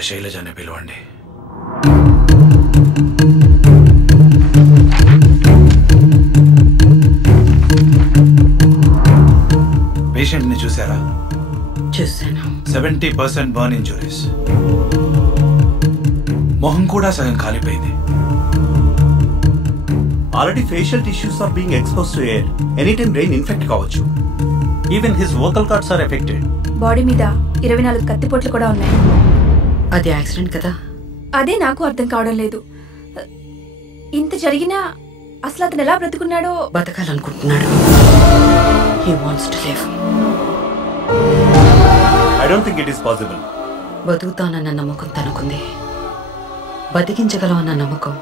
Doctor శైలజాని పిలవండి. పేషెంట్ని చూసారా? చూశాను. 70% బర్న్ ఇంజురీస్. మొహం కూడా సగం కాలిపోయింది. Already facial tissues are being exposed to air. Anytime brain infect కావచ్చు. Even his vocal cords are affected. Body మీద 24 కత్తిపోట్లు కూడా ఉన్నాయి. అది యాక్సిడెంట్ కదా? అదే నాకు అర్థం కావడం లేదు. ఇంత జరిగినా అసలు అతను ఎలా బ్రతుకున్నాడో. బతకాలనుకుంటున్నాడు. He wants to live. I don't think it is possible. బతుకుతానన్న నమ్మకం తనకుంది. బతికించగలమన్న నమ్మకం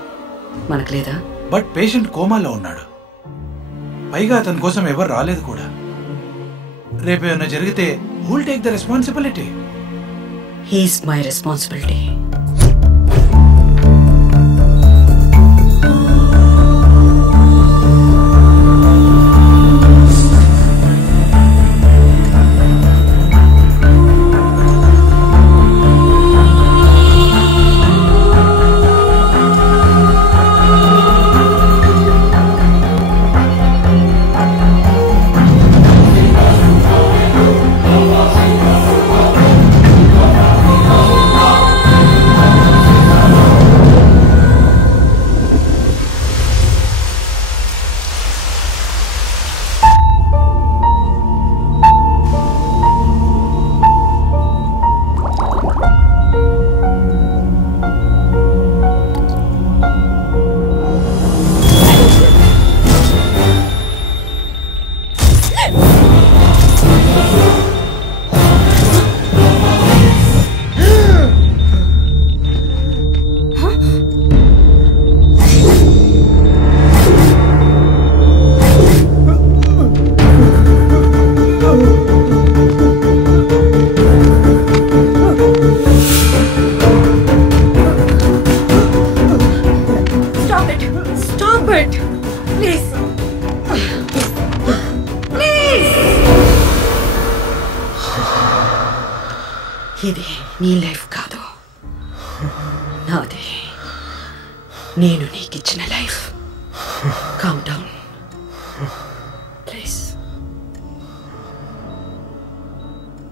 మనకు లేదా? బట్ పేషెంట్ కోమాలో ఉన్నాడు. పైగా అతని కోసం ఎవరు రాలేదు కూడా. రేపు ఏమైనా జరిగితే who will take the responsibility? He is my responsibility. ఇది నీ లైఫ్ కాదు, నాది. నేను నీకిచ్చిన life. Calm down please.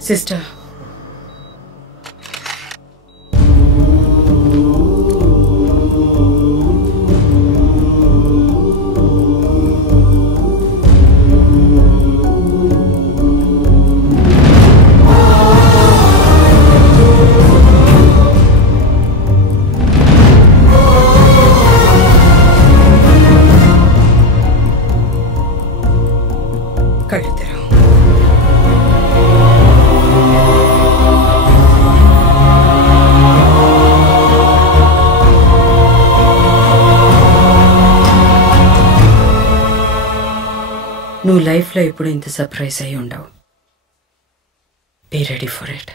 Sister, కళ్ళిద్దరు. నువ్వు లైఫ్లో ఎప్పుడు ఇంత సర్ప్రైజ్ అయి ఉండవు. Be ready for it.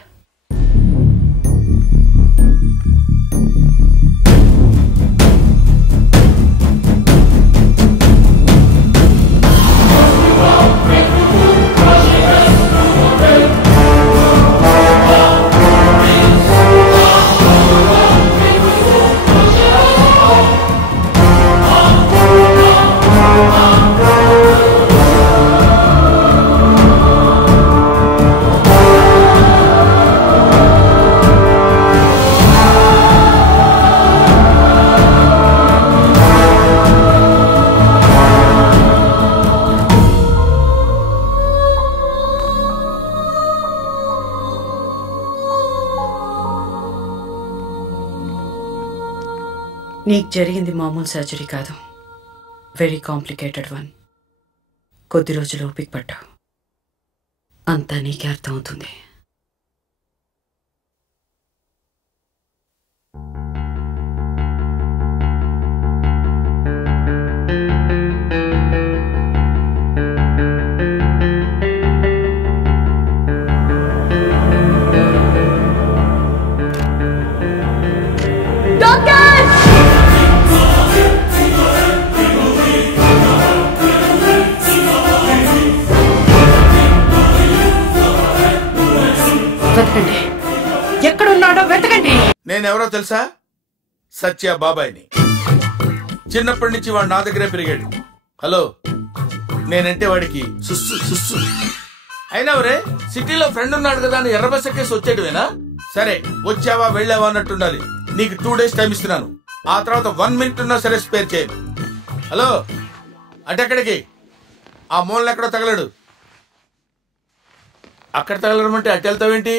నీకు జరిగింది మామూలు సర్జరీ కాదు, వెరీ కాంప్లికేటెడ్ వన్. కొద్ది రోజులు ఓపిక పట్టావు, అంతా నీకే అర్థమవుతుంది. వెతకండి, ఎక్కడున్నాడో వెతకండి. నేనెవరో తెలుసా? సత్య బాబాయ్ని. చిన్నప్పటి నుంచి వాడు నా దగ్గరే పెరిగాడు. హలో, నేనంటే వాడికి సుస్సు సుస్సు. అయినా వరే సిటీలో ఫ్రెండ్ ఉన్నాడు కదా అని ఎర్ర బస్ ఎక్కేసి వచ్చేటివేనా? సరే, వచ్చావా వెళ్ళావా అన్నట్టుండాలి. నీకు 2 days టైం ఇస్తున్నాను. ఆ తర్వాత 1 minute ఉన్నా సరే స్పేర్ చేయను. హలో, అటెక్కడికి? ఆ మూలన ఎక్కడో తగలడు. అక్కడ తగలడమంటే అటు వెళ్తావేంటి?